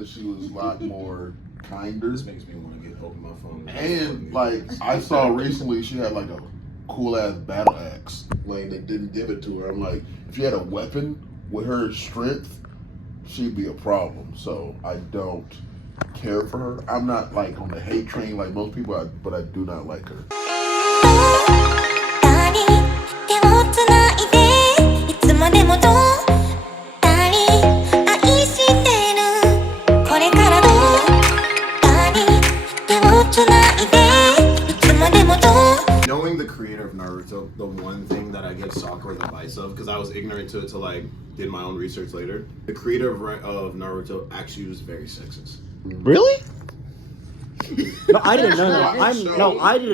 that she was a lot more kinder. This makes me want to get open my phone. And like I saw recently, she had like a cool ass battle axe. Like they didn't give it to her. I'm like, if she had a weapon with her strength, she'd be a problem. So I don't care for her. I'm not like on the hate train like most people, but I do not like her. Knowing the creator of Naruto, the one thing that I give Sakura the advice of, because I was ignorant to it till I did my own research later, the creator of Naruto actually was very sexist. Really? No, I didn't know that. I didn't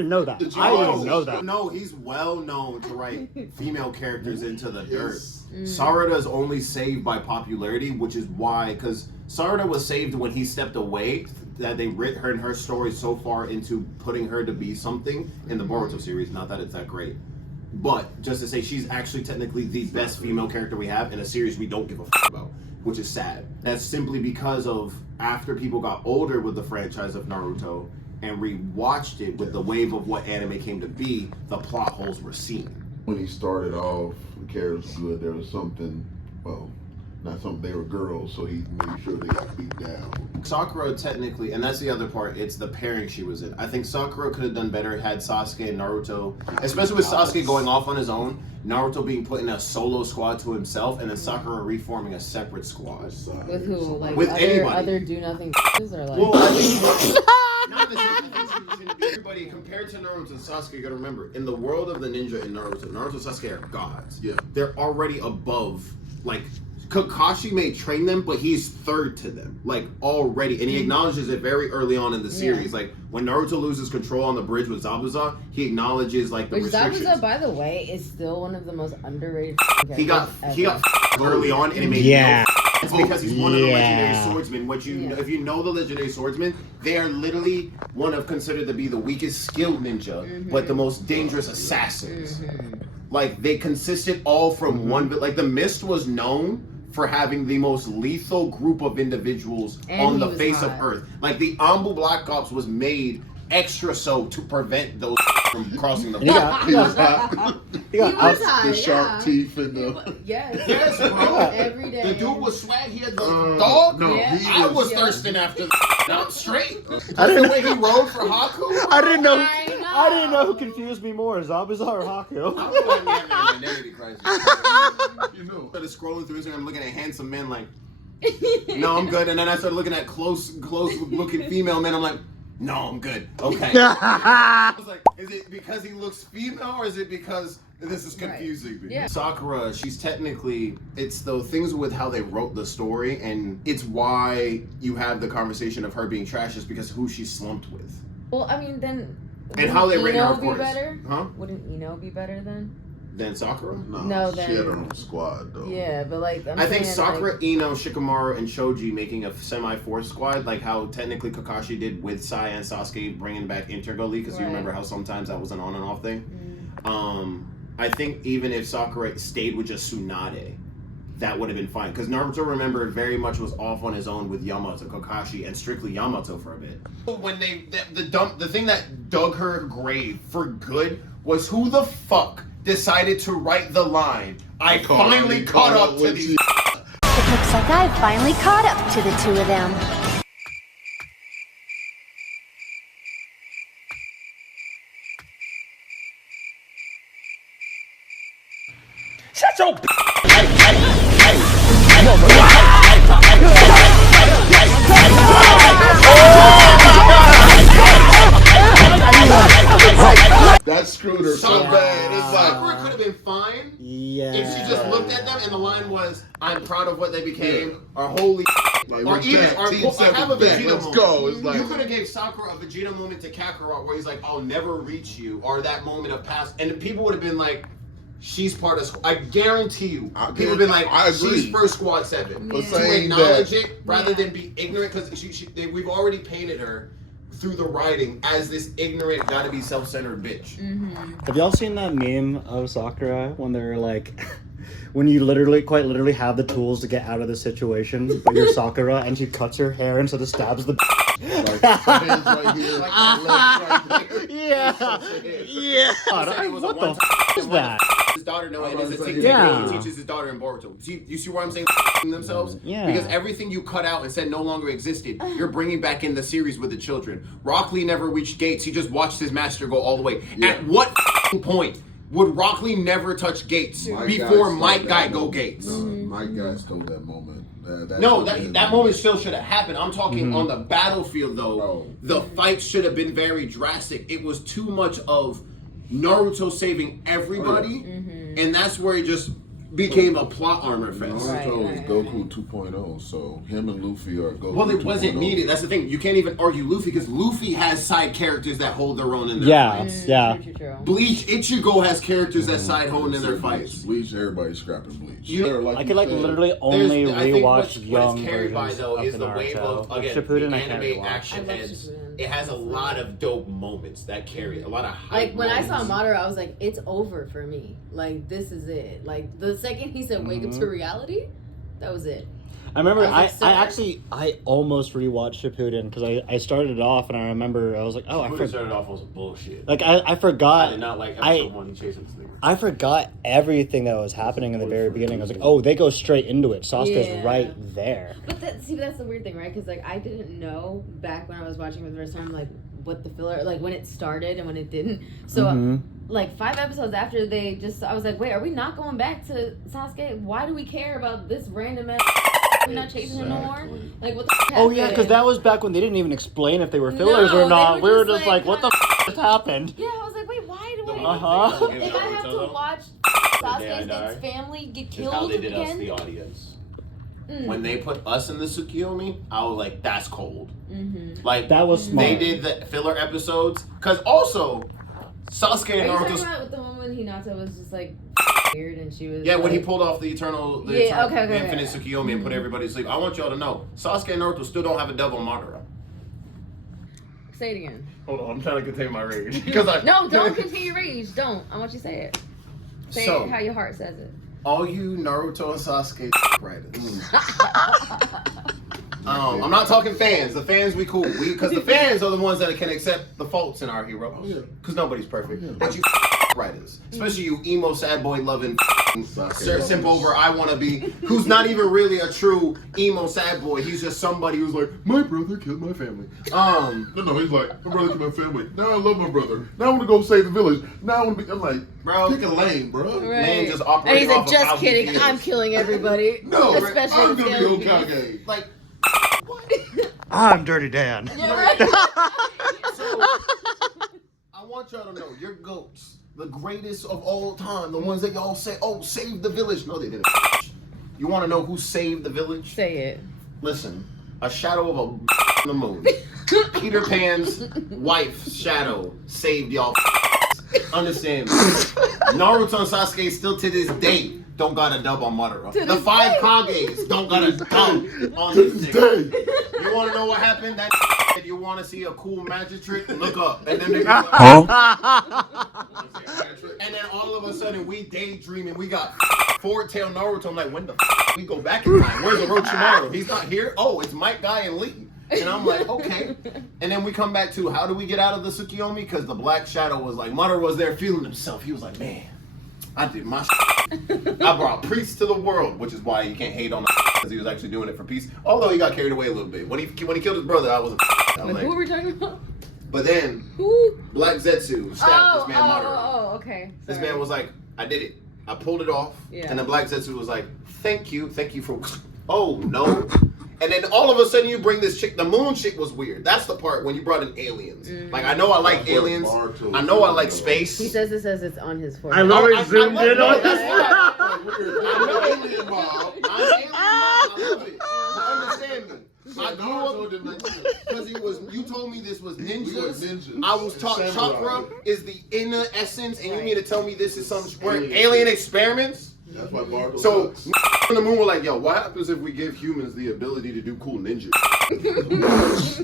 know that. I didn't know that. No, he's well known to write female characters into the dirt. Sarada is only saved by popularity, which is why, because Sarada was saved when he stepped away, that they writ her and her story so far into putting her to be something in the Boruto series. Not that it's that great, but just to say she's actually technically the best female character we have in a series we don't give a f about, which is sad. That's simply because of after people got older with the franchise of Naruto and rewatched it with the wave of what anime came to be, the plot holes were seen. When he started off, the character was good. There was something, well, not something, they were girls, so he made sure they got beat down. Sakura technically, and that's the other part, it's the pairing she was in. I think Sakura could have done better had Sasuke and Naruto, especially with Sasuke going off on his own, Naruto being put in a solo squad to himself, and then Sakura reforming a separate squad. With who? Like with other do nothing or like? Well, I think not necessarily everybody compared to Naruto and Sasuke, you gotta remember, in the world of the ninja in Naruto and Sasuke are gods. Yeah. They're already above, like, Kakashi may train them, but he's third to them, like, already. And he acknowledges it very early on in the series. Yeah. Like, when Naruto loses control on the bridge with Zabuza, he acknowledges, like, the restrictions. Zabuza, by the way, is still one of the most underrated He got early on, and it made no it's because he's one of the legendary swordsmen. What you if you know the legendary swordsmen, they are literally one of considered to be the weakest skilled ninja, but the most dangerous assassins. Like, they consisted all from one, but like the Mist was known for having the most lethal group of individuals on the face of Earth. Like, the Ambu Black Ops was made extra so to prevent those from crossing the border. He was hot. The sharp teeth and the... Yes, bro. Every day. The dude was swag. He had the dog. No, I was thirsting after that. Now I'm straight. The way he rode for Haku. I didn't know who confused me more, Zabuza or Haku. I'm like, man, identity crisis. You know, I started scrolling through Instagram, looking at handsome men, like, no, I'm good. And then I started looking at close looking female men. I'm like, no, I'm good. Okay. I was like, is it because he looks female, or is it because this is confusing me? Yeah. Sakura, she's technically, it's the things with how they wrote the story, and it's why you have the conversation of her being trash is because who she's slumped with. Well, I mean, then. And how they rated her, of course. Better? Huh? Wouldn't Ino be better then? Than Sakura? No, she had her own squad, though. Yeah, but like, I think Sakura, like, Ino, Shikamaru, and Shoji making a semi-force squad, like how technically Kakashi did with Sai and Sasuke bringing back Intergo League, because you remember how sometimes that was an on and off thing. I think even if Sakura stayed with just Tsunade, that would have been fine. Because Naruto, remember, very much was off on his own with Yamato, Kakashi, and strictly Yamato for a bit. When the thing that dug her grave for good was who the fuck decided to write the line, I finally caught up to these. It looks like I finally caught up to the two of them. Shut your That screwed her so bad. It's like, Sakura could have been fine if she just looked at them and the line was, I'm proud of what they became, or holy like, or even have a Vegeta let's moment. Go. It's like, you could have gave Sakura a Vegeta moment to Kakarot where he's like, I'll never reach you, or that moment of past, and people would have been like, she's part of. I guarantee you, people have been like, she's first squad 7. To acknowledge it rather than be ignorant, because we've already painted her through the writing as this ignorant, gotta be self-centered bitch. Have y'all seen that meme of Sakura when they're like, when you quite literally have the tools to get out of the situation, but you're Sakura and she cuts her hair instead of stabs the. Like, hands right here, legs right there. Yeah. What the f is that? His daughter know, and it's a Yeah. TikTok he teaches his daughter in Boruto. See, you see why I'm saying themselves? Yeah. Because everything you cut out and said no longer existed, you're bringing back in the series with the children. Rock Lee never reached Gates. He just watched his master go all the way. Yeah. At what point would Rock Lee never touch Gates before Mike Guy go Gates? Mike Guy stole that moment. That moment still should have happened. I'm talking on the battlefield, though. Bro. The fight should have been very drastic. It was too much of Naruto saving everybody, and that's where it just became a plot armor fest. Naruto is Goku 2.0, so him and Luffy are Goku. Well, it wasn't 2.0. needed. That's the thing. You can't even argue Luffy because Luffy has side characters that hold their own in their Yeah, fights. yeah. True. Bleach, Ichigo has characters that side hold in their fights. Bleach, everybody's scrapping Bleach. I could literally only I think rewatch what young it's carried by versions though of is the the wave of Naruto. again Shippuden, the I can't anime rewatch. action I love heads. Shippuden. It has a lot of dope moments that carry a lot of hype. Like when I saw moments. Madara, I was like, it's over for me. Like this is it. Like the second he said wake up to reality, that was it. I remember I was like, I almost rewatched Shippuden because I started it off and I remember I was like, oh, Shippuden started off was bullshit. like I forgot. I did not like episode 1 chasing this nigga. I forgot everything that was happening in the very beginning. I was like, oh, they go straight into it. Sasuke's Yeah. right there. But that's the weird thing, right? Because like I didn't know back when I was watching for the first time, like what the filler, like when it started and when it didn't. So like 5 episodes after I was like, wait, are we not going back to Sasuke? Why do we care about this random ass? We're not chasing him no more. Like what the? Oh yeah, because that was back when they didn't even explain if they were fillers No, or not. they We were were just just like, what the just happened? Yeah, I was like, wait, why do The I? one Uh-huh. thing that If I have to watch Sasuke's die family get is how killed they did us, again. the audience. When they put us in the Tsukiyomi, I was like, that's cold. Like That was smart. They did the filler episodes because also Sasuke Are and you talking Naruto's. about the one when Hinata was just like weird and she was? Yeah, when he like- pulled off the eternal, the infinite Tsukiyomi and put everybody to sleep. I want y'all to know, Sasuke and Naruto still don't have a devil Madara. Say it again. Hold on, I'm trying to contain my rage. No, don't continue rage. Don't. I want you to say it. Say it how your heart says it. All you Naruto and Sasuke writers. I'm not talking fans. The fans we cool. Because the fans are the ones that can accept the faults in our heroes. Because nobody's perfect. But you writers, especially you emo sad boy loving simp over I wanna be, who's not even really a true emo sad boy. He's just somebody who's like, my brother killed my family. No, he's like, my brother killed my family. Now I love my brother. Now I want to go save the village. Now I want to be. I'm like, bro, pick a lane, bro. Man just And operating he's like, off of just how he kidding. feels. I'm killing everybody. No, especially I'm the gonna family. be Hokage. Like, I'm Dirty Dan. Yeah, right. so, I want y'all to know, you're goats. The greatest of all time. The ones that y'all say, oh, save the village. No, they didn't. You want to know who saved the village? Say it. Listen, a shadow of a on the moon. Peter Pan's wife's shadow saved y'all. Understand me. Naruto and Sasuke still to this day don't got a dub on Madara. The 5 Kages don't got a dub on this nigga. You want to know what happened? That if you want to see a cool magic trick, look up. And then they go, and then all of a sudden we daydreaming. We got Four-tail Naruto. I'm like, when the we go back in time? Where's Orochimaru? He's not here. Oh, it's Mike Guy and Lee. And I'm like, okay. And then we come back to how do we get out of the Tsukiyomi? Because the Black Shadow was like, Madara was there feeling himself. He was like, man, I did my I brought peace to the world, which is why you can't hate on him because he was actually doing it for peace. Although he got carried away a little bit. When he killed his brother, I wasn't. I was Who like, were we talking about? but then Who? Black Zetsu stabbed this man Madara. Oh, okay. This Sorry. man was like, I did it. I pulled it off. Yeah. And then Black Zetsu was like, thank you for. Oh no. And then all of a sudden you bring this chick. The moon chick was weird. That's the part when you brought in aliens. Like I know I like aliens. I know I like space. He says it says it's on his I forehead. love zoomed in on that's this. why. I know alien mob. I'm alien mob. I love it. But understand me. I grew up because you told me this was ninjas. I was taught chakra is the inner essence, and you mean to tell me this is some alien experiments? That's why Bardo So sucks. on the moon, we're like, yo, what happens if we give humans the ability to do cool ninja?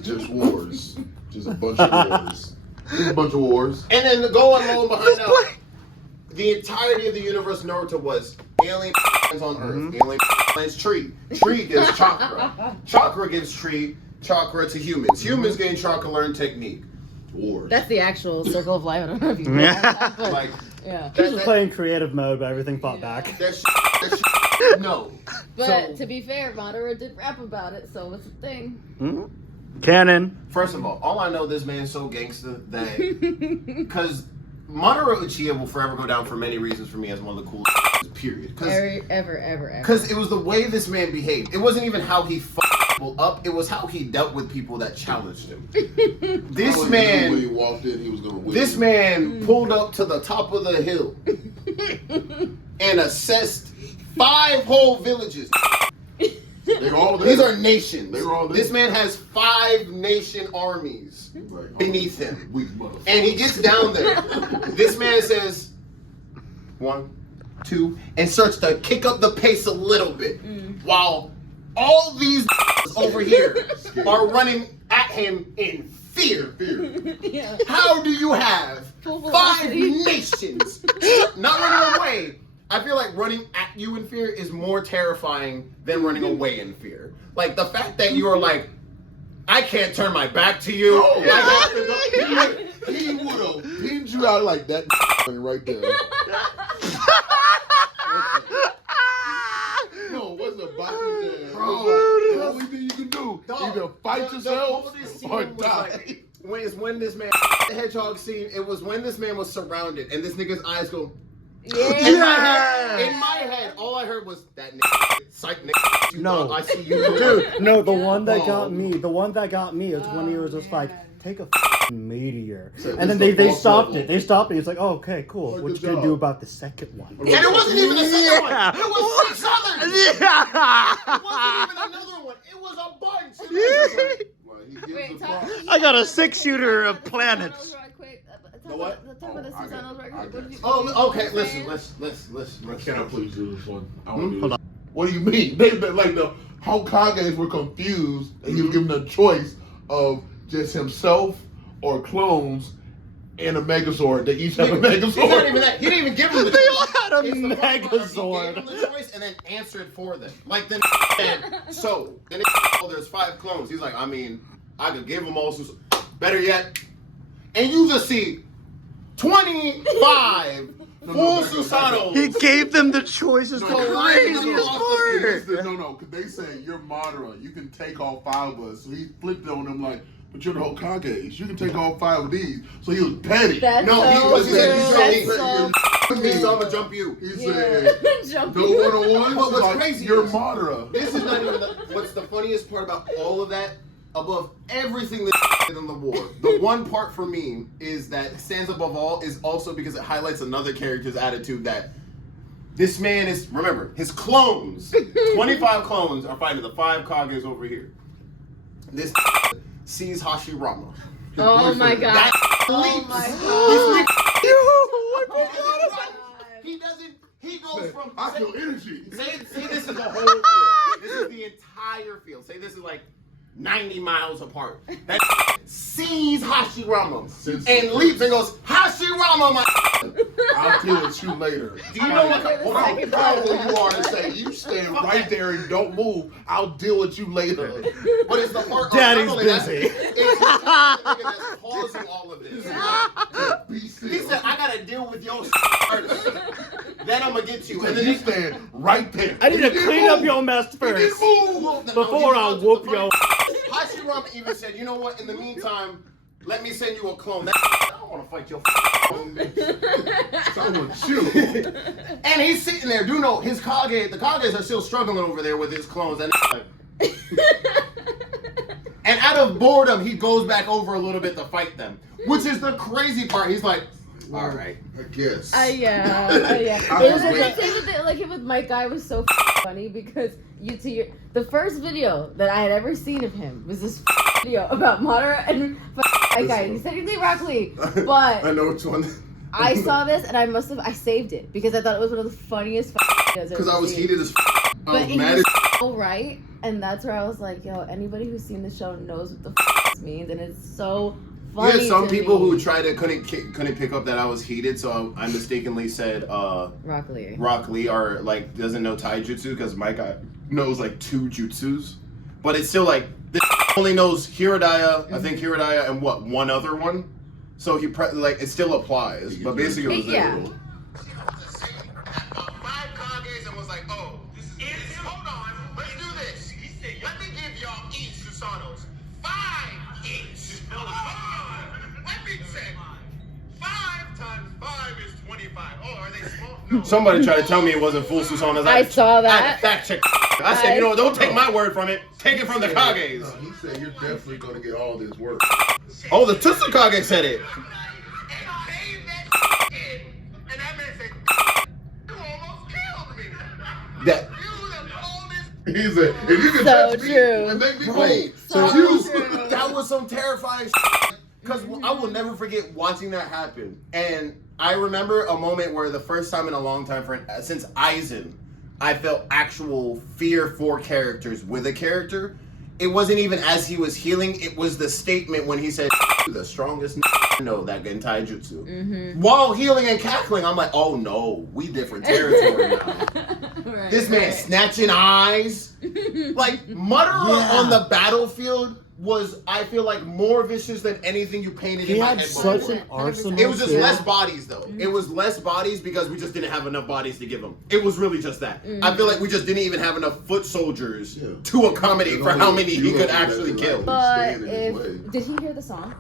Just wars. Just a bunch of wars. Just a bunch of wars. And then going along behind that, the entirety of the universe Naruto was Alien lands on Earth. Alien lands tree. Tree gives chakra. Chakra gives tree. Chakra to humans. Humans gain chakra, learn technique. Wars. That's the actual circle of life. I don't know if you know that, but Like, yeah. He was playing creative mode, but everything fought back. that no. But So- to be fair, Madara did rap about it, so it's a thing. Canon. First of all I know this man's so gangster that because Madara Uchiha will forever go down for many reasons for me as one of the coolest. Period. Ever. Because it was the way this man behaved. It wasn't even how he fucked people up. It was how he dealt with people that challenged him. This When man. he walked in, he was gonna win. This man pulled up to the top of the hill and assessed 5 whole villages. They're all there. These are nations. They were all there. This man has 5 nation armies Like, beneath him. Weak motherfucker. And he gets down there. This man says, 1, 2, and starts to kick up the pace a little bit. While all these over here are running at him in fear. Yeah. How do you have Full 5 velocity. nations not running away? I feel like running at you in fear is more terrifying than running away in fear. Like the fact that you are like, I can't turn my back to you. No. I have to go. He would have pinned you out like that right there. No, it wasn't about it, Bro. The only thing you can do either fight The yourself coldest scene or was die. like, when this man, the hedgehog scene, it was when this man was surrounded and this nigga's eyes go. Yeah. In my head, all I heard was that nigga, psych nigga. No. I see you, Dude, no, the one that Oh. got me, is when he was just like, take a meteor. So And then this they the stopped boss it. They stopped it. It's like, oh, okay, cool. Like, What good you gonna job. do about the second one? And it wasn't even the second one. Yeah. It was 6 others. Yeah. It wasn't even another one. It was a bunch. It was like, Like, he gives Wait, a talk- props. I got a 6-shooter of planets. The what? Talk about the Oh, I got Susanos it. right I quick. got What did it. you- Oh, okay. what did you Listen. I cannot please do this one. I want to do Hold this. What do you mean? They like the Hokages were confused, and he was given a choice of just himself or clones and a Megazord. They each have a Megazord. It's not even that. He didn't even give them the They choice. all had a It's the part where He Megazord. gave them the choice and then answered for them. Like then said, so then there's 5 clones. He's like, I mean, I could give them all. Better yet, and you just see 25 full Susanos. He gave them the choices. No, The no, craziest part. No, because they say you're Madara. You can take all 5 of us. So he flipped on them like, but you're the Hokages. You can take all 5 of these. So he was petty. That's No, so because he said, true. "That's That's so I'm gonna jump you. He yeah. said, Jump no you. one-on-one. But what's Like, crazy you're is- Madara. This is not even what's the funniest part about all of that, above everything that did in the war. The one part for me is that stands above all is also because it highlights another character's attitude that this man is, remember, his clones, 25 clones are fighting the 5 Kages over here. This sees Hashirama. Oh my god. That Oh leaps. my This god. nigga- He doesn't, he goes from, I feel energy. say this is the whole field. This is the entire field. Say this is like 90 miles apart. That sees Hashirama and leaps and goes, Hashirama, my. I'll deal with you later. Do you know what? Like, How second powerful time. you are to say, you stand right there and don't move. I'll deal with you later. But it's the part. Daddy's not only that, busy. It's the nigga that's causing all of this. Be He still. said, I gotta deal with your first. Then I'm gonna get you. And then You stand right there. I need to You didn't clean up move. your mess You first didn't move. before I whoop your. Hashirama even said, you know what? In the meantime, let me send you a clone. I don't want to fight your clone, bitch. So I want you. And he's sitting there. Do know his Kage? The Kages are still struggling over there with his clones. And and out of boredom, he goes back over a little bit to fight them, which is the crazy part. He's like, all right. I guess. Yeah. I It was was waiting. the thing with like him with my guy was so funny because the first video that I had ever seen of him was this video about Madara and my guy. He said he'd leave Rock Lee, but I know which one. I saw this and I saved it because I thought it was one of the funniest videos I've Because ever I was seen. heated as I But was he mad was as so right, and that's where I was like, yo, anybody who's seen the show knows what the this means, and it's so funny. You had some to people me. who couldn't pick up that I was heated, so I mistakenly said Rock Lee. Rock Lee or like doesn't know taijutsu because my guy knows like 2 jutsus, but it's still like this only knows Hiradaya. I think Hiradaya and one other one. So it still applies, but basically it was Yeah. literal. 5 Kages and was like, oh, hold on, let's do this. Let me give y'all each Susanos 5 each. Hold on, let me check. 5 times 5 is 25. Oh, are they small? No. Somebody tried to tell me it wasn't full Susanas. I saw I had that. to fact check. I said, don't take my word from it. Take it from the Kages. No, he said you're definitely going to get all this work. Oh, the Tsukage said it. And came that in, and that man said, you almost killed me. That You the oldest. He said, if you can So touch me true. and make me Bro, wait, So you. true. that was some terrifying because I will never forget watching that happen. And I remember a moment where the first time in a long time since Aizen, I felt actual fear for characters with a character. It wasn't even as he was healing, it was the statement when he said, the strongest know that Gentai Jutsu. While healing and cackling, I'm like, oh no, we different territory now. Right, This man snatching eyes. Like, Madara on the battlefield was, I feel like, more vicious than anything you painted He in my had head such before. an arsenal. It was just too. less bodies, though. It was less bodies because we just didn't have enough bodies to give him. It was really just that. I feel like we just didn't even have enough foot soldiers to accommodate for how many he could actually kill. But Staying in his way. did he hear the song?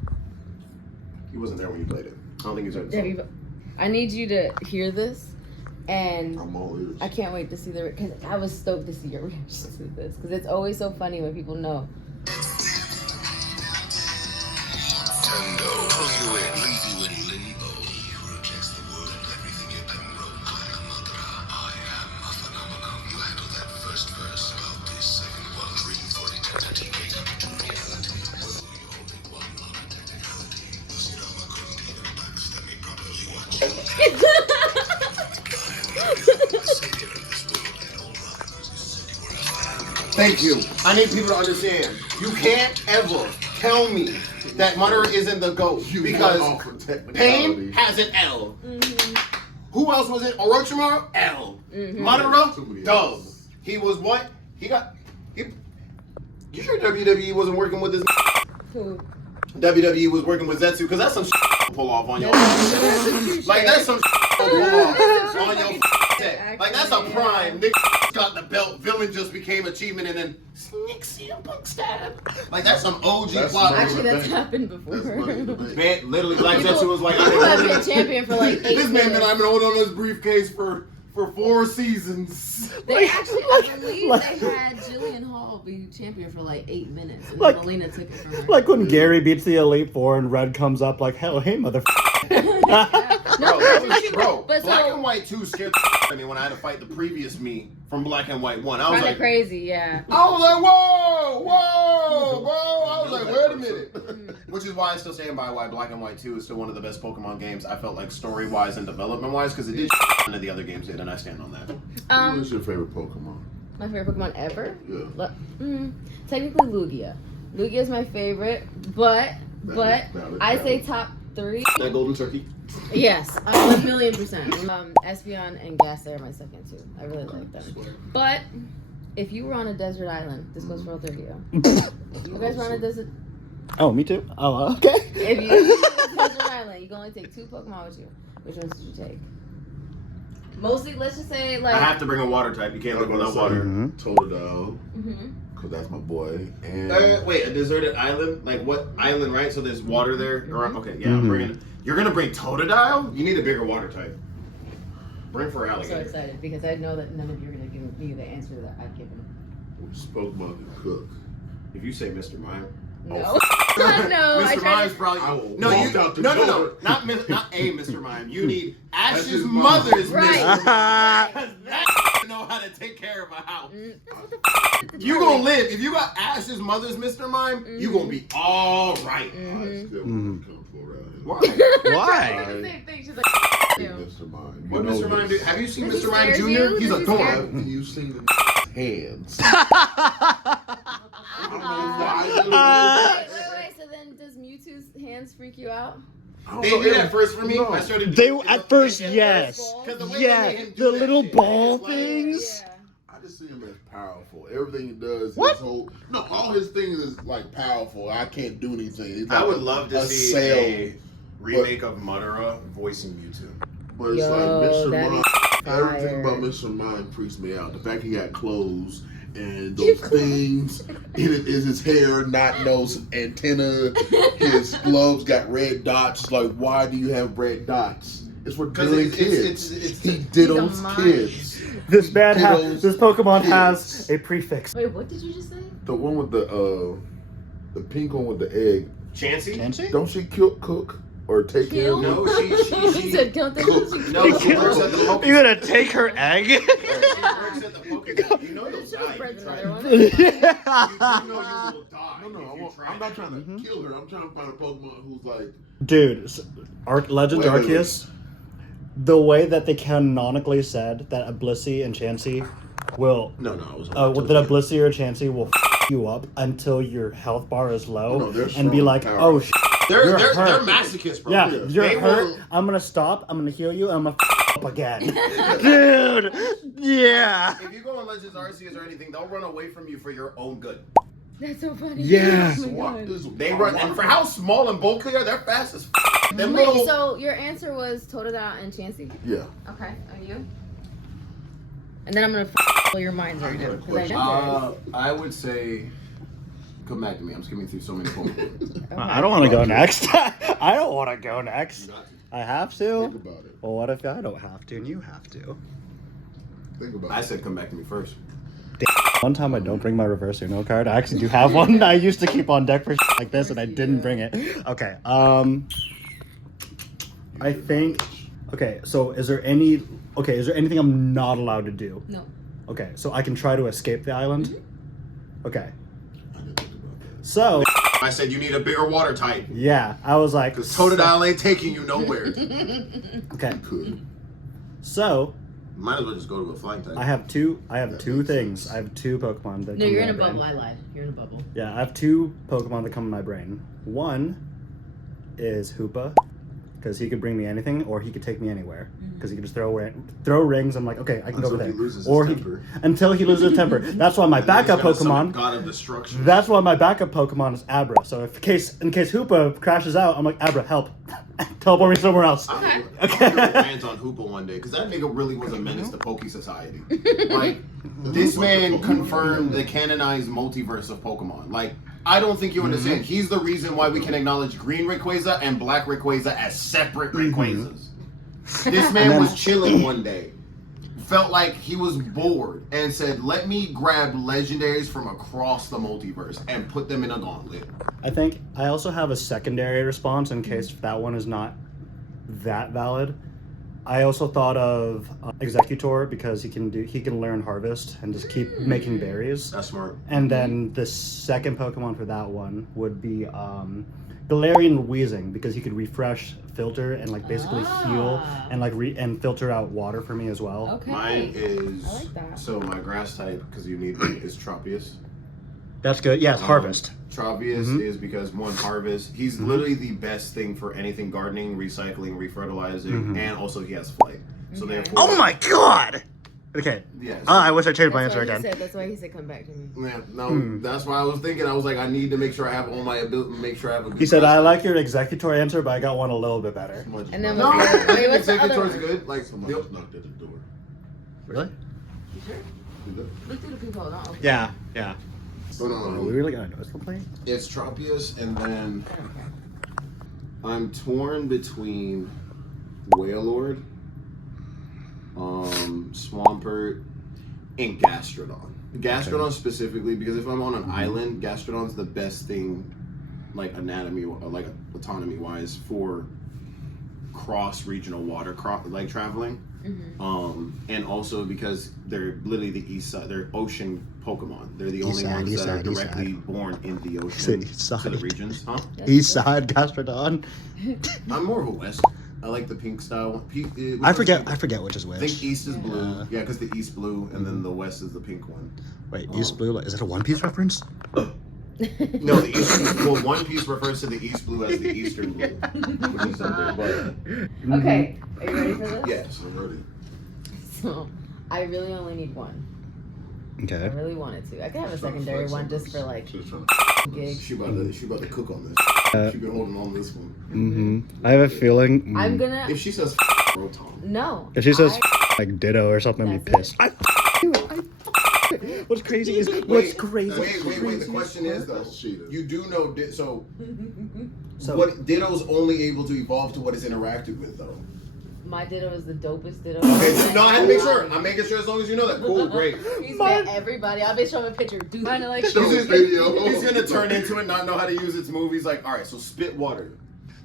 He wasn't there when you played it. I don't think he was Have there. you, I need you to hear this, and I'm all ears. I can't wait to see because I was stoked to see your reaction to this because it's always so funny when people know. Thank you. I need people to understand. You can't ever tell me that Madara isn't the GOAT You because went off for technicality. Pain has an L. Who else was it? Orochimaru? L. Too many Madara? Dub. L's. He was what? You sure WWE wasn't working with his Who? WWE was working with Zetsu? Because that's some to pull off on your like that's some to pull off on your set. Like that's a prime. Nigga got the belt. Villain just became achievement and then sneak CM Punk stab. Like that's some OG That's plot. money. Actually, that's happened before. That's money in the bank. Man, literally, Black People- Zetsu was like, people have been champion for like 8 this man minutes. been I've been holding on to this briefcase for 4 seasons. They actually, like- I believe like- they had Jillian Hall be champion for like 8 minutes, and Like- Zelina took it from her. Like when Gary beats the Elite Four and Red comes up like, hell, hey, motherfucker. Bro, that was, bro, But Black so- and White 2 scared the out of me when I had to fight the previous me from Black and White 1. I was Kind of like, crazy, yeah. I was like, whoa, I was like, wait a minute. Which is why I still stand by why Black and White 2 is still one of the best Pokemon games. I felt like story-wise and development-wise, because it did none of the other games did, and I stand on that. What is your favorite Pokemon? My favorite Pokemon ever? Yeah. Technically Lugia. Lugia is my favorite, but Valid. I say top 3. That golden turkey. Yes, 1,000,000%. Espeon and Ghastly are my second two. I really like them. But if you were on a desert island, this goes for all 3 of you. You guys were on a desert. Oh, me too? Oh, okay. If you were on a desert island, you can only take 2 Pokemon with you. Which ones did you take? Mostly, let's just say like. I have to bring a water type. You can't live without water. Totodile, Mhm. because that's my boy. And Wait, a deserted island? Like what island, right? So there's water there? Okay, yeah, Mhm. I'm bringing. You're gonna bring Totodile? You need a bigger water type. Bring for I'm so alligator. excited because I know that none of you are going to give me the answer that I've given. which Pokemon can cook. If you say Mr. Mime. No. no, I Mr. tried Mime's to. probably. I will No, walk you. out the No, door. not a Mr. Mime. You need Ash's his mother's mom. Right. Mr. Mime. Because that know how to take care of a house. That's what the You gonna live. If you got Ash's mother's Mr. Mime, you gonna be all right. I still want to come for around here. Why? Why? The same thing. She's like, Mr. Mime. What You know Mr. Mime do? this. Have you seen Does he Mr. Mime scares Jr.? you? He's Does a he thorn. scare Have you seen the hands? I don't know why. wait. So then, does Mewtwo's hands hands freak you out? They did at first for me. No. I started. They at first, yes, Because the way they made yeah, him do the that little shit, ball it's like- things. Yeah. I just see him as powerful. Everything he does, What? his whole all his things is like powerful. I can't do anything. He's I like would love to a see sail, a remake of Madara voicing Mewtwo. but it's Yo, like Mr. that'd Mind. be Everything fire. about Mr. Mind freaks me out. The fact he got clothes and those things in it is his hair, not nose, antenna. His gloves got red dots. Like, why do you have red dots? It's for diddling kids. He diddles mime. kids. This man Kiddos, this Pokemon kids. has a prefix. Wait, what did you just say? The one with the pink one with the egg. Chansey? Don't she cook or take care of Kill? it? No, He said, don't they Cook. No, she works at the Pokemon. You gonna take her egg? She works at the Pokemon. You know you'll Should've die. bred if you try another to- one. You do know you will die. No, if you try I'm not that. trying to kill her. I'm trying to find a Pokemon who's like. Dude, Legend Wait. Arceus, the way that they canonically said that a Blissey and Chansey will, No, I was. that a Blissey or a Chansey will you up until your health bar is low No, they're and be strong, like, powerful. oh, They're You're they're hurt. masochists, bro. yeah, Yeah. you're They hurt. will- I'm gonna stop. I'm gonna heal you. And I'm gonna up again, dude. Yeah. If you go on Legends Arceus or anything, they'll run away from you for your own good. That's so funny. Yeah. Oh my What God. is- They run, and for how small and bulky they are, they're fast as f. Them Wait, little. so your answer was Totodile and Chansey. Yeah. Okay, and you? And then I'm gonna blow your minds right now. 'cause I know I would say, come back to me. I'm skimming through so many Pokemon. this. I don't want to go next. I don't want to go next. You got to. I have Think to. about it. Well, what if I don't have to and you have to? Think about I it. said, come back to me first. One time I don't bring my reverse Uno card. I actually do have one. I used to keep on deck for like this, and I didn't bring it. Okay. I think. Okay. So is there any? Okay. Is there anything I'm not allowed to do? No. Okay. So I can try to escape the island. Okay. I didn't think about that. So I said you need a bigger water type. yeah, I was like. Because Totodile ain't taking you nowhere. Okay. Could. So Might as well just go to a flying type. I have two. I have That two makes things. sense. I have two Pokemon that. No, come you're to in a my bubble. brain. I lied. You're in a bubble. Yeah, I have two Pokemon that come in my brain. One is Hoopa, because he could bring me anything, or he could take me anywhere. Because he could just throw rings. I'm like, okay, I can go Until over he there. loses his Or temper. until he loses his temper. That's why my And then he's backup gonna summon Pokemon. God of Destruction. That's why my backup Pokemon is Abra. So in case Hoopa crashes out, I'm like, Abra, help, teleport me somewhere else. Okay. Okay. I'm gonna rant on Hoopa one day because that nigga really was a menace to Poke Society. Like this man confirmed the canonized multiverse of Pokemon. Like I don't think you understand. He's the reason why we can acknowledge Green Rayquaza and Black Rayquaza as separate Rayquazas. This man was chilling one day, felt like he was bored, and said, "Let me grab legendaries from across the multiverse and put them in a gauntlet." I think I also have a secondary response in case that one is not that valid. I also thought of Executor because he can learn Harvest and just keep making berries. That's smart. And then the second Pokemon for that one would be Galarian Weezing because he could refresh, filter, and like basically heal and like and filter out water for me as well. Okay. Mine is I like that. so my grass type because you need it is Tropius. That's good. Yes, Harvest. Tropius is because one Harvest. He's literally the best thing for anything gardening, recycling, refertilizing, and also he has flight. So Okay. therefore, Oh my god! Okay. yeah. I wish I changed my That's answer why he again. said. That's why he said, "Come back to me." Yeah, no, that's why I was thinking. I was like, I need to make sure I have all my ability. Make sure I have a good. He said, grass I type. like your Executor answer, but I got one a little bit better. And then No, what's the other- wait, what's the other Executor's one? good. Like, Somebody just knocked at the door. Really? You sure? Look through the people. Don't open. Yeah, yeah. but, Are we really gonna noise complaint? it's Tropius, and then I don't care. I'm torn between Wailord, Swampert, and Gastrodon. Gastrodon specifically because if I'm on an island, Gastrodon's the best thing, like anatomy, like autonomy wise, for cross-regional water, like traveling. And also because they're literally the east side, they're ocean Pokemon. They're the only ones that are directly born in the ocean East to the side. regions. Huh? East side Gastrodon. I'm more of a west. I like the pink style one. I forget which is I think which. east is blue. Yeah, because the east blue, and then the west is the pink one. Wait, East Blue, is it a One Piece reference? No, the Eastern. Well, One Piece refers to the East Blue as the Eastern Blue, which is something. But Okay, are you ready for this? yes, I'm ready. So, I really only need one. I Okay. really wanted to. I could have a secondary one just for like She's trying gigs. She about to cook on this. She been holding on this one. I have a feeling. I'm gonna. If she says Rotom, No. If she says like ditto or something, I'd be That's pissed. What's crazy is what's crazy. Wait. The question is though, That's cheating. you do know so So what Ditto's only able to evolve to what it's interacted with though. My Ditto is the dopest Ditto. Okay, so no, I had to make sure. I'm making sure as long as you know that. Cool, great. He's met everybody. I'll be showing him a picture. Dude, kind of like. Show a video. He's gonna turn into it, not know how to use its movies. Like, all right, so spit water.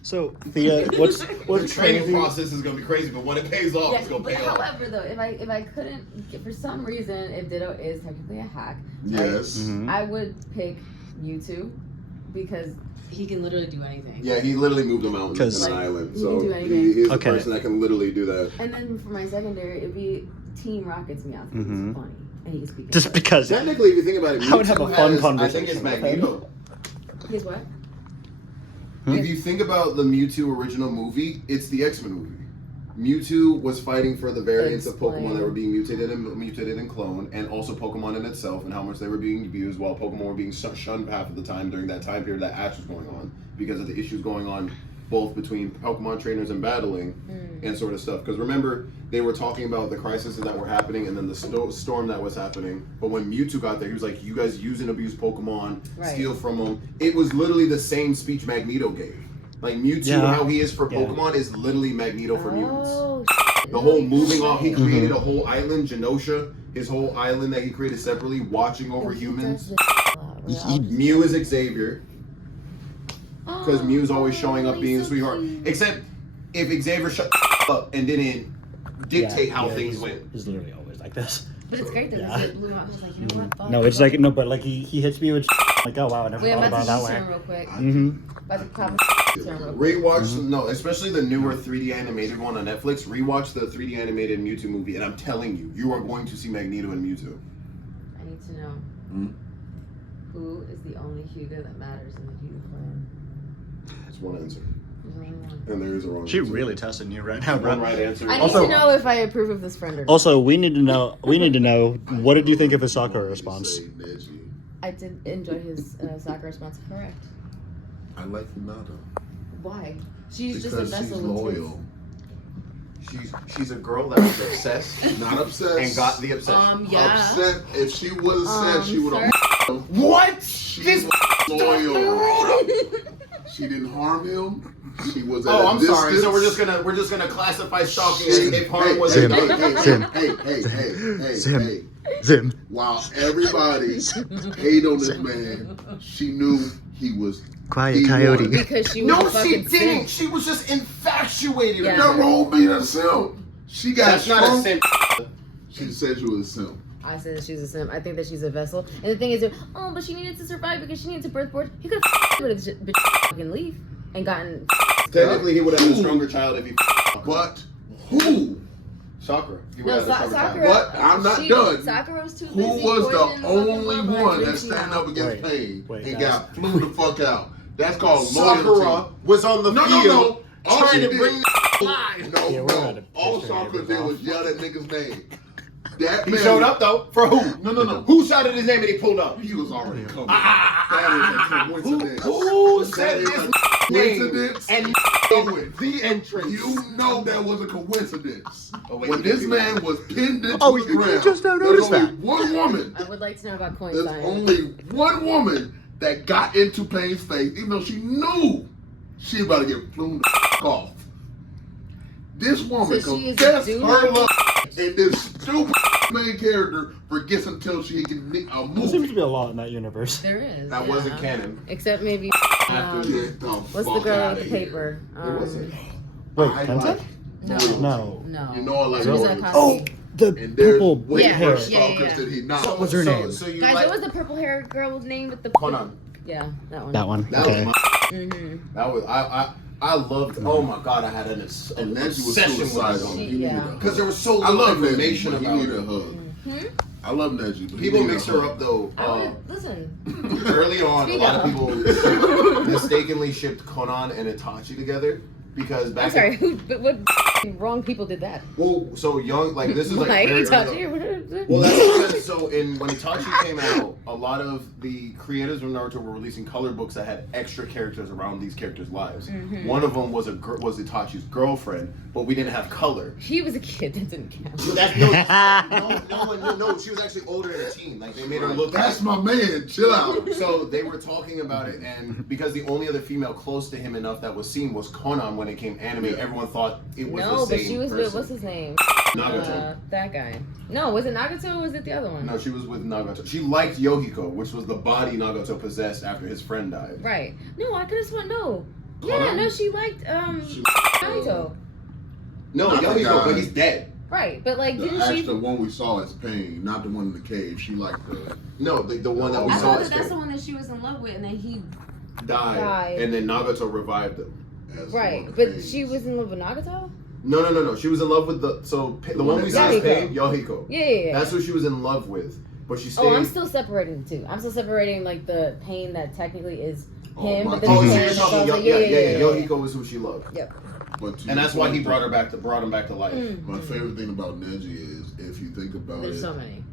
So Thea, what's The training crazy? process is gonna be crazy, but when it pays off, Yeah, it's gonna but pay off. however, though, if I couldn't, for some reason, if Ditto is technically a hack, Yes. Mhm. I would pick Mewtwo because he can literally do anything. Yeah, he literally moved a mountain 'Cause- and an Like, island, he so can do anything. he is Okay. the person that can literally do that. And then for my secondary, it'd be Team Rocket's Meowth. Mhm. He's funny and he can speak. Just English. because. Technically, if you think about it, I would have a Mewtwo fun has- conversation I think it's with him. Magneto. He's what? If you think about the Mewtwo original movie, it's the X-Men movie. Mewtwo was fighting for the variants of Pokemon that were being mutated and cloned, and also Pokemon in itself, and how much they were being abused, while Pokemon were being shunned half of the time during that time period that Ash was going on, because of the issues going on both between Pokemon trainers and battling, and sort of stuff. Because remember, they were talking about the crises that were happening, and then the storm that was happening. But when Mewtwo got there, he was like, "You guys use and abuse Pokemon, Right. steal from them." It was literally the same speech Magneto gave. Like Mewtwo, Yeah. how he is for Yeah. Pokemon is literally Magneto for mutants. Oh, The whole moving off, he Mhm. created a whole island, Genosha, his whole island that he created separately, watching over humans. Mew is Xavier, because Mew's always showing up being a sweetheart. Except if Xavier shut up and didn't dictate how things went. He's literally always like this. But it's great that Yeah. he blew out. I was like, you know what? Fuck. No, it's like no, but like he hits me with like, oh wow, I never Wait, I'm thought about about to it that turn way. real quick. Mm-hmm. About to pop turn real quick. Rewatch, no, especially the newer 3D animated one on Netflix. Rewatch the 3D animated Mewtwo movie, and I'm telling you, you are going to see Magneto and Mewtwo. I need to know Hmm? who is the only Hugo that matters in the Hugo clan. It's one answer, There's only one. and there is a wrong She answer. really tested you right now, One bro. right answer. I need Also- to know if I approve of this friend or not. Also, we need to know. What did you think of his Sakura response? Say Neji. I did enjoy his soccer response. Correct. I like Hinata. Why? She's just a Because she's vessel with loyal. She's a girl that was obsessed Not obsessed. and got the obsession. Yeah. Upset. If she was upset, she would have. What? She This was loyal. She didn't harm him. She was at Oh, a I'm sorry. distance. So we're just gonna classify stalking as She- if harm was Zim. done. Hey, Zim. Zim. While everybody hate on this man, she knew he was. Quiet he coyote. won. Because she was No, a she fucking didn't. simp. She was just infatuated. Yeah. That won't be a simp. She got That's not a strong. simp. She said she was a simp. I said that she's a simp. I think that she's a vessel. And the thing is, oh, but she needed to survive because she needed to birth board. He could have with this bitch fucking leave and gotten. Technically, he would have had a stronger child if he. But who? Sakura. He would No, have had a stronger Sakura. child. But I'm not done. Sakura was too Who busy was poisoning the fucking only love life one that and stand she- up against Wait, pain wait, and guys. got flew the fuck out? That's called Sakura loyalty. was on the No, field no, no. All trying she to did- bring live. No, Yeah, we're no. gonna All piss their Sakura neighbors did off. was yell that nigga's name. That He man showed up though. For who? No. Who shouted his name and he pulled up? He was already coming. That is a coincidence. Who That said is his a name coincidence. and Know it. the entrance? You know that was a coincidence. Oh, wait, When you this can- man was pinned into Oh, the you ground, just now there's noticed only that. one woman. I would like to know about coin There's science. only one woman that got into Payne's face, even though she knew she was about to get flown the off. This woman So she is confessed doomed? her love, and this stupid main character forgets until she can make a There seems movie. to be a lot in that universe. There is. That yeah. wasn't canon. Except maybe. After Get the What's the fuck girl outta with the here. paper? It wasn't. Wait, I Kenta? like No. loyalty. No. No. You know I like She was in a loyalty. Oh, the And there's purple way Yeah, worse yeah, yeah, stalkers yeah. than he not. What was her name? So you Guys, like? what was the purple hair girl's name with the? Hold on. Yeah, that one. That one. That Okay. was my. Mm-hmm. That was I loved. Oh my god, I had an And then she was obsession with suicidal. this. He needed a hug. Because there was so I little love information He about needed a it. hug. I love Neji. But People mix her up though. Listen. Early on, a Speak lot up. of people mistakenly shipped Conan and Itachi together because back. I'm sorry. But what wrong people did that? Well, so young, like this is like Like very Itachi. early. Well, that's because so when Itachi came out, a lot of the creators of Naruto were releasing color books that had extra characters around these characters' lives. One of them was was Itachi's girlfriend, but we didn't have color. He was a kid. That didn't count. No, she was actually older than a teen. Like they made her look. That's my man. Chill out. So they were talking about it, and because the only other female close to him enough that was seen was Conan when it came anime, everyone thought it was No, the same but she was person. with what's his name? Nagato. That guy. No, was it Nagato or was it the other one? No, she was with Nagato. She liked Yohiko, which was the body Nagato possessed after his friend died. Right. No, I could have sworn no. Yeah, no, she liked Nagato. No, Not the Yohiko, guy. but he's dead. Right, but like, didn't That's she? the one we saw as Pain, not the one in the cave. She liked the No, the one that we I saw thought as that's the Pain one that she was in love with, and then he. died, and then Nagato revived him. as the Right, one but Pain. she was in love with Nagato. No. She was in love with the one we saw as Pain, Yohiko. Yeah. That's who she was in love with, but she stayed. Oh, I'm still separating the two. I'm still separating like the Pain that technically is him, my but then Oh, the so God. you're Pain talking, that's also- yeah. Yohiko was who she loved. Yep. But to And that's your why he point, brought him back to life. My favorite thing about Neji is, if you think about There's it, so many.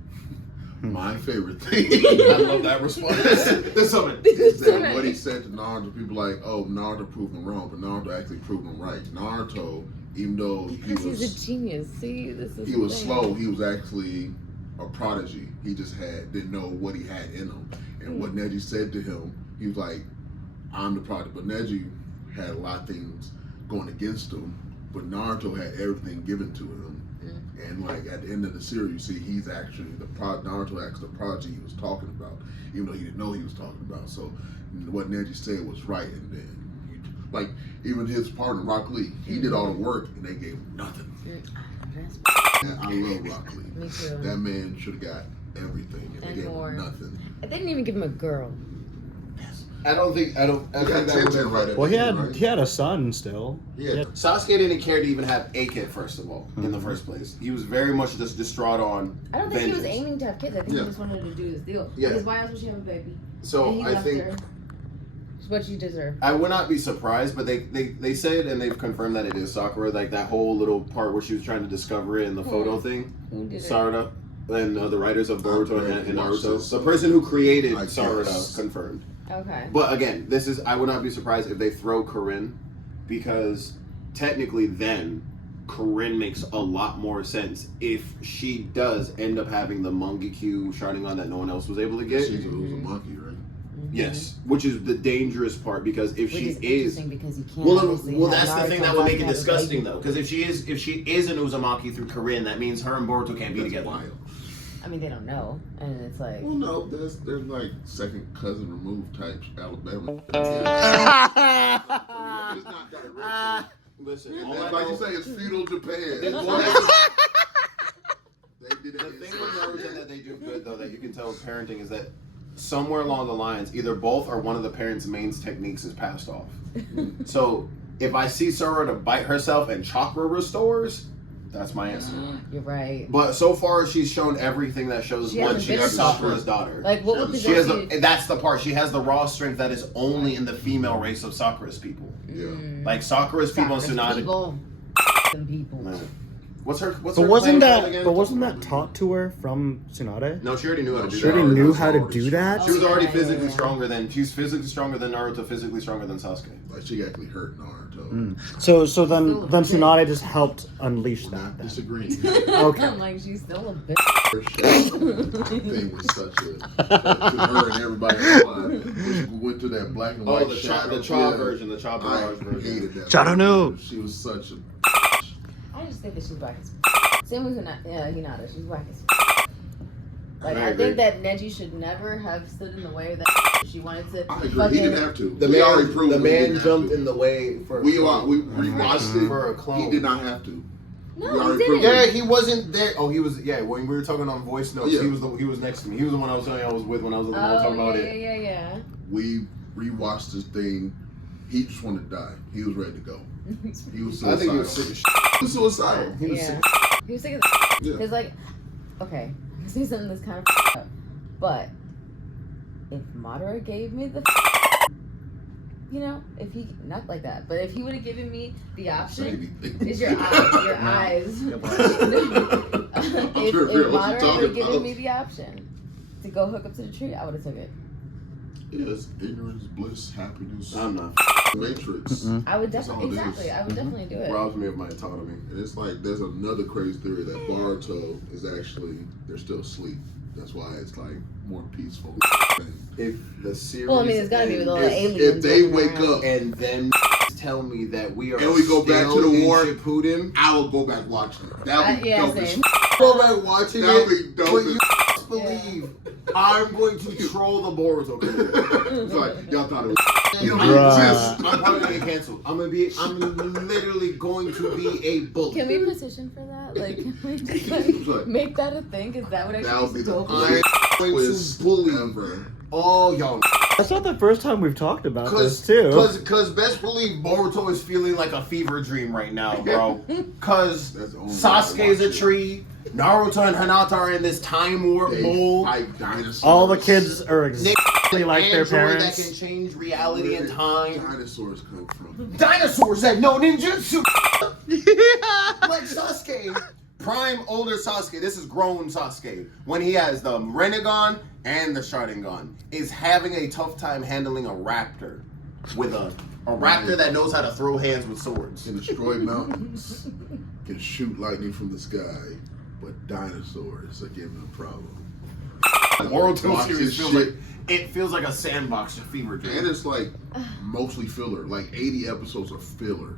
my favorite thing I love that response. There's so many. is So that many. what he said to Naruto. People like, oh, Naruto proved him wrong, but Naruto actually proved him right. Naruto, even though Because he's a genius. See, this is he the was thing. slow, he was actually a prodigy. He just didn't know what he had in him. And what Neji said to him, he was like, I'm the prodigy. But Neji had a lot of things going against him, but Naruto had everything given to him. And like at the end of the series, you see he's actually Naruto actually the prodigy he was talking about, even though he didn't know he was talking about. So what Neji said was right. And then, like even his partner Rock Lee, he did all the work, and they gave him nothing. And I love Rock Lee. Me too. That man should have got everything, and they And gave more. him nothing. I didn't even give him a girl. I think He got that Tenten right at Well, the end, right? he had a son still. Yeah. Sasuke didn't care to even have a kid, first of all, in the first place. He was very much just distraught on I don't think he was vengeance. aiming to have kids. I think Yeah. he just wanted to do his deal. Yeah. Because why else would she have a baby? And So he I left think her. It's what she deserved. I would not be surprised, but they said and they've confirmed that it is Sakura. Like that whole little part where she was trying to discover it in the photo thing. Who did it? Sarada and the writers of Boruto and watched Naruto. this. The person who created I Sarada guess. confirmed. Okay. But again, I would not be surprised if they throw Corinne, because technically then Corinne makes a lot more sense if she does end up having the Mangekyu Sharingan that no one else was able to get. She was a monkey, right? Yes, which is the dangerous part, because if Which she is is interesting because you can't. well, obviously well, have that's the thing Naruto that would make it have a disgusting baby. though, because if she is an Uzumaki through Corinne, that means her and Boruto can't be That's together. wild. I mean, they don't know, and it's like. Well, no, there's like second cousin removed types, Alabama. It's not directly. Listen, And all then, I like know- you say, it's feudal Japan. The They did it. thing with Naruto that they do good though, that you can tell with parenting, is that somewhere along the lines, either both or one of the parents' main techniques is passed off. So if I see Sarada bite herself and chakra restores, that's my answer. You're right. But so far, she's shown everything that shows She one, hasn't she been has to Sakura's strength. daughter. Like, what would She She has possess the, you? that's the part. She has the raw strength that is only in the female race of Sakura's people. Yeah. Like Sakura's people and Sakura's Tsunade. people. Them people. Man. What's her But clan wasn't called again? that taught to her from Tsunade? No, she already knew how to do She that. already knew That's how to already do that. She was Oh, already yeah, physically yeah. stronger than she's physically stronger than Naruto, physically stronger than Sasuke. Like she actually hurt Naruto. So then Tsunade just helped unleash I'm that. not Then. disagreeing. Okay. I'm like, she's still a bitch. Her thing was such to her and everybody else. We went to that black and white Oh, the shadow. Cha Yeah. version, the Cha I Barrage version. hated that. Shadow knew. She was such a. I just think that she's whack as Same with Hinata. She's whack as Like, I I agree. think that Neji should never have stood in the way of that. She wanted to. I agree. He didn't have to. The We already proved the he didn't man have jumped to. in the way for We rewatched it. for a clone. He did not have to. No, We he already didn't. proved Yeah, it. he wasn't there. Oh, he was. Yeah, when we were talking on voice notes, Yeah. he was next to me. He was the one I was telling you I was with when I was talking about it. Yeah. We rewatched this thing. He just wanted to die. He was ready to go. He was suicidal. I think he was sick as shit. He was suicidal. He was Yeah. sick. He was sick of Yeah. Because, like, okay, gonna say something that's kind of up, but if Madara gave me the, you know, if he not like that, but if he would have given me the option, is your eyes. If Madara would have given me the option to go hook up to the tree, I would have took it. Yes, ignorance, bliss, happiness. I'm not. Matrix. I would definitely, I would definitely do it. Robs me of my autonomy. And it's like there's another crazy theory that Boruto is actually they're still asleep. That's why it's like more peaceful. If the series, Well, I mean, it's gotta be with all the If aliens. they running wake around. up and then tell me that we are and we go back to still the in war, Shippuden, I will go back watching it. That would be Yeah, dope as same. go back watching That it. would be dope But as you believe I'm going to troll the Boruto community. It's like y'all thought it was. You don't Bruh. exist. I'm probably gonna get canceled. I'm literally going to be a bully. Can we petition for that? Like, can we just like, make that a thing? Is that what That would actually be the dope? I'm going quiz to bully ever. all y'all. That's not the first time we've talked about this, too. Cause best believe Boruto is feeling like a fever dream right now, bro. Cause That's the only Sasuke way I is a watch it. tree. Naruto and Hinata are in this time warp They mold. fight dinosaurs. All the kids are exactly like their Android that parents. can change reality Where and did time. dinosaurs come from? Dinosaurs that know ninjutsu. Like Sasuke. Prime older Sasuke. This is grown Sasuke. When he has the Rinnegan and the Sharingan. Is having a tough time handling a raptor. With a raptor that knows how to throw hands with swords. Can destroy mountains. Can shoot lightning from the sky. But dinosaurs are giving them a problem. Boruto Watch series this feels shit. like it feels like a sandbox fever dream. And it's like mostly filler. Like 80 episodes are filler.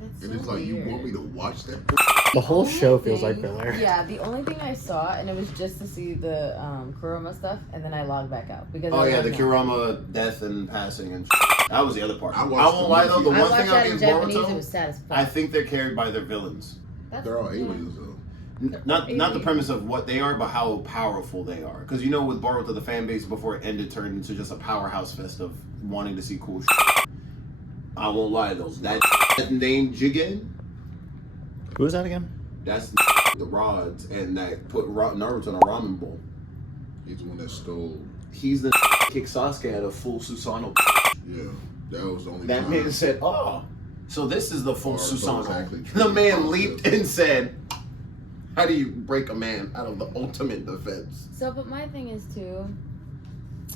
That's And so it's like, you weird. want me to watch that? The whole only show feels like thing- filler. Yeah, the only thing I saw, and it was just to see the Kurama stuff, and then I logged back out because. Oh I yeah, was the like, Kurama death and passing and that was the other part. I I watched won't the lie though, the movie. I one watched thing that I in give Japanese. It was Boruto, sad as fuck. I think they're carried by their villains. That's They're all yeah. aliens though. Not the premise of what they are, but how powerful they are. Because you know, with Boruto, the fan base before it ended turned into just a powerhouse fest of wanting to see cool shit. I won't lie though, that named Jigen, Who is that again? that's the rods, and that put Naruto in a ramen bowl. He's the one that stole. He's the kick Sasuke out of full Susanoo. Yeah, that was the only That time. man said, "Oh, so this is the full Boruto was actually Susanoo." true. The man leaped and said, "How do you break a man out of the ultimate defense?" So, but my thing is too,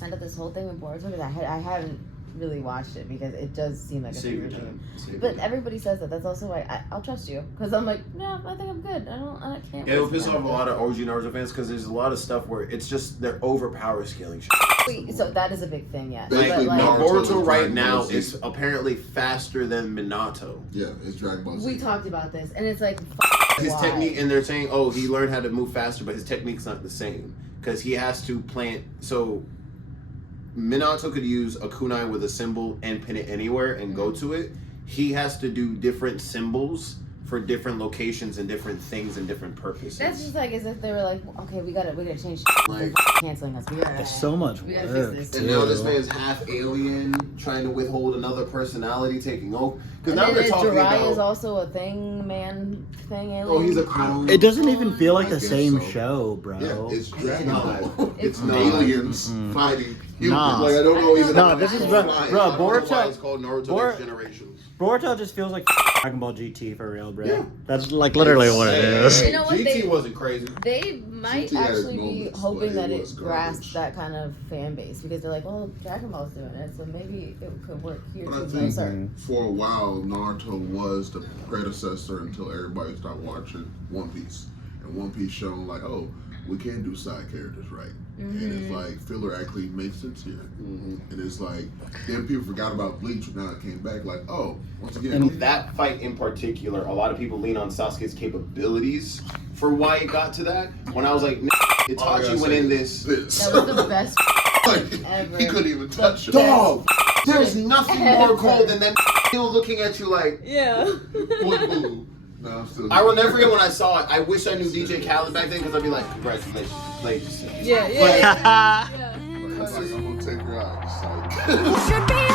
kind of this whole thing with Boruto, because I haven't really watched it because it does seem like a fever dream. But everybody says that. That's also why I'll trust you, because I'm like, no, I think I'm good. I can't. It'll waste piss time off a with lot of OG Naruto fans because there's a lot of stuff where it's just they're overpower scaling shit. Wait, so that is a big thing, yes. Basically, But like, Naruto Boruto is right Dragon now Ball Z. is apparently faster than Minato. Yeah, it's Dragon Ball Z. we talked about this, and it's like, His why? technique, and they're saying, oh, he learned how to move faster, but his technique's not the same because he has to plant. So Minato could use a kunai with a symbol and pin it anywhere and go to it. He has to do different symbols for different locations and different things and different purposes. That's just like as if they were like, okay, we gotta change. Like- Canceling us. We gotta, There's so much we gotta work. fix this. And now this man's half alien, trying to withhold another personality taking over. Because now they're talking Jiraiya is about. also a thing alien. Oh, he's a clone. It doesn't even feel like I the guess same so. show, bro. Yeah, it's Dragon No. Ball. It's not. aliens Mm-mm. fighting humans. Nah. Like I don't know even. No, know this why is it's bro- called- bro, I don't know why Boruto- it's called Naruto Bor- Next Generation. Boruto just feels like Dragon Ball GT for real, bro. Yeah. That's like literally what it is. You know what, GT they- wasn't crazy. They might GT had its actually be moments, hoping but that it it was grasps garbage. that kind of fan base because they're like, well, Dragon Ball's doing it, so maybe it could work here But I too. think Sorry. for a while, Naruto was the predecessor until everybody started watching One Piece. And One Piece shown like, oh, we can do side characters right. And it's like, filler actually makes sense here. And it's like, then people forgot about Bleach, now it came back like, oh, once again. And That fight in particular, a lot of people lean on Sasuke's capabilities for why it got to that. When I was like, Itachi went in this. That was the best Like, ever. he couldn't even touch him. Dog, there's nothing more cold than that still looking at you like. Yeah. Boo-boo. No, I'm still I will never forget when I saw it. I wish I knew DJ Khaled back then because I'd be like, congratulations, you played yourself. Yeah. Like, I'm gonna take her out. It's like, Should be